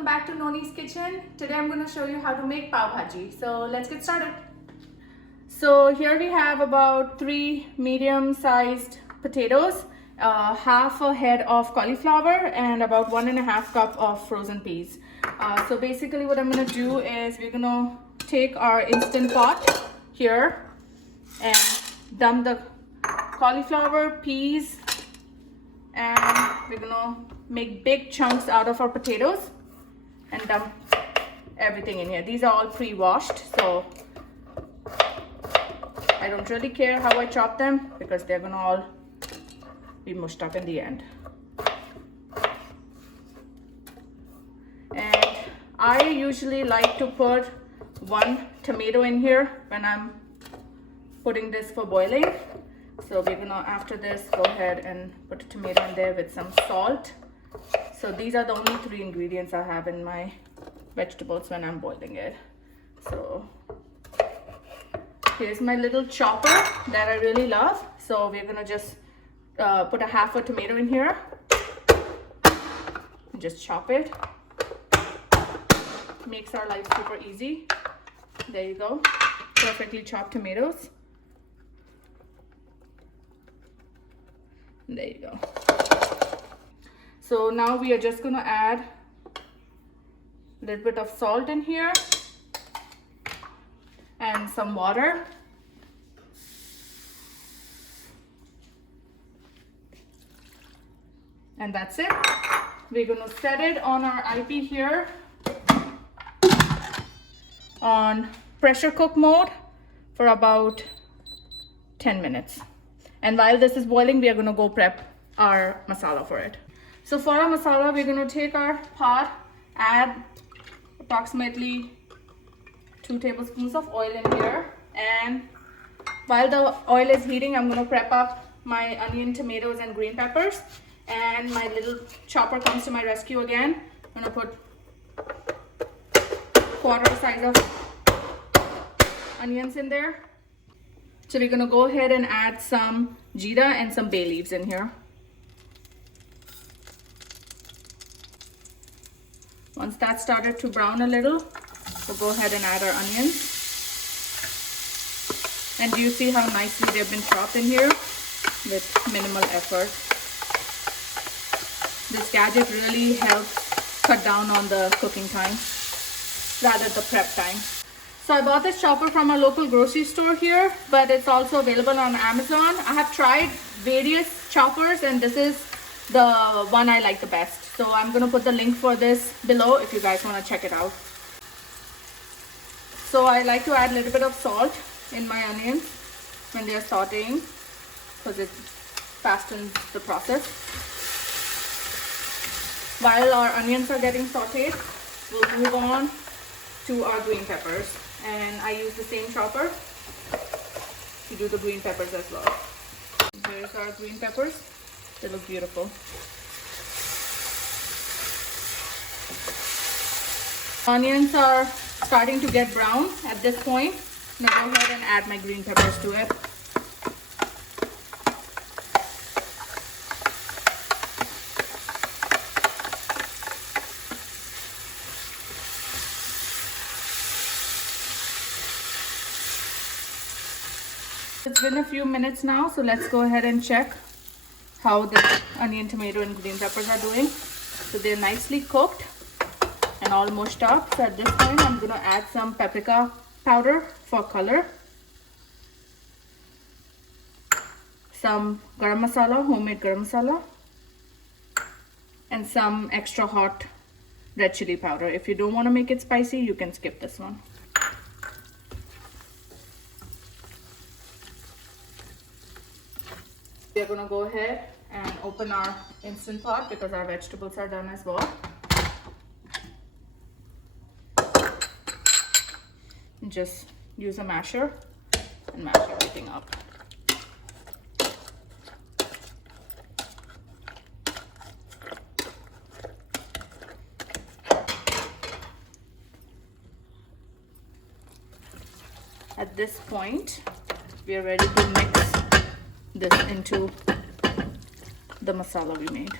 welcome back to Noni's Kitchen. Today I'm going to show you how to make pav bhaji. So let's get started. So here we have about 3 medium-sized potatoes, half a head of cauliflower, and about 1.5 cup of frozen peas. So basically what I'm going to do is we're going to take our instant pot here and dump the cauliflower, peas, and we're going to make big chunks out of our potatoes and dump everything in here. These are all pre-washed, so I don't really care how I chop them because they're gonna all be mushed up in the end. And I usually like to put 1 tomato in here when I'm putting this for boiling. So we're gonna, after this, go ahead and put a tomato in there with some salt. So these are the only 3 ingredients I have in my vegetables when I'm boiling it. So here's my little chopper that I really love. So we're gonna just put a half a tomato in here and just chop it. Makes our life super easy. There you go, perfectly chopped tomatoes. There you go. So now we are just going to add a little bit of salt in here and some water. And that's it. We're going to set it on our IP here on pressure cook mode for about 10 minutes. And while this is boiling, we are going to go prep our masala for it. So for our masala, we're going to take our pot, add approximately 2 tablespoons of oil in here. And while the oil is heating, I'm going to prep up my onion, tomatoes, and green peppers. And my little chopper comes to my rescue again. I'm going to put quarter size of onions in there. So we're going to go ahead and add some jeera and some bay leaves in here. Once that started to brown a little, we'll go ahead and add our onions. And do you see how nicely they've been chopped in here with minimal effort? This gadget really helps cut down on the cooking time, rather the prep time. So I bought this chopper from a local grocery store here, but it's also available on Amazon. I have tried various choppers and this is the one I like the best. So I'm going to put the link for this below if you guys want to check it out. So I like to add a little bit of salt in my onions when they are sauteing because it fastens the process. While our onions are getting sauteed, we'll move on to our green peppers. And I use the same chopper to do the green peppers as well. Here's our green peppers. They look beautiful. Onions are starting to get brown at this point. Now go ahead and add my green peppers to it. It's been a few minutes now, so let's go ahead and check how the onion, tomato, and green peppers are doing. So they're nicely cooked and all mushed up. So at this point, I'm going to add some paprika powder for color, some garam masala, homemade garam masala, and some extra hot red chili powder. If you don't want to make it spicy, you can skip this one. We are going to go ahead and open our instant pot because our vegetables are done as well. Just use a masher and mash everything up. At this point, we are ready to mix this into the masala we made.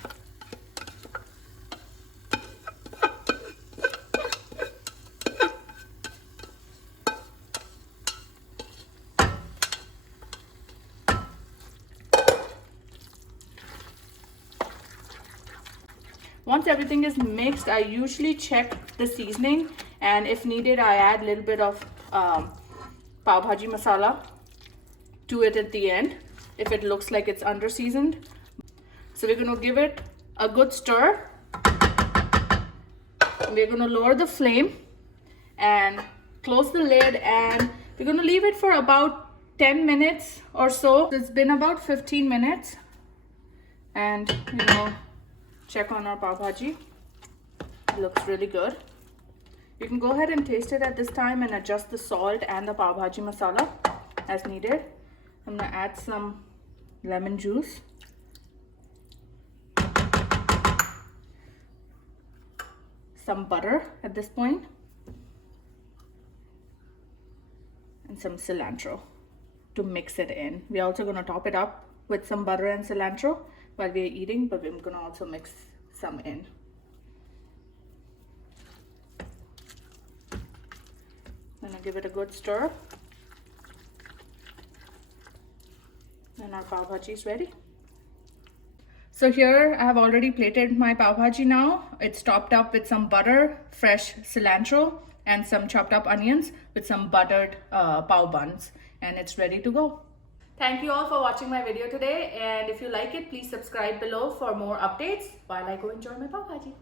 once everything is mixed, I usually check the seasoning, and if needed, I add a little bit of Pav Bhaji masala to it at the end if it looks like it's under seasoned. So we're going to give it a good stir. We're going to lower the flame and close the lid, and we're going to leave it for about 10 minutes or so. It's been about 15 minutes, and check on our pav bhaji. It looks really good. You can go ahead and taste it at this time and adjust the salt and the pav bhaji masala as needed. I'm going to add some lemon juice. Some butter at this point. And some cilantro to mix it in. We're also going to top it up with some butter and cilantro while we're eating, but we're going to also mix some in. Gonna give it a good stir. And our pav bhaji is ready. So here I have already plated my pav bhaji now. It's topped up with some butter, fresh cilantro, and some chopped up onions with some buttered pav buns, and it's ready to go. Thank you all for watching my video today, and if you like it, please subscribe below for more updates while I go enjoy my pav bhaji.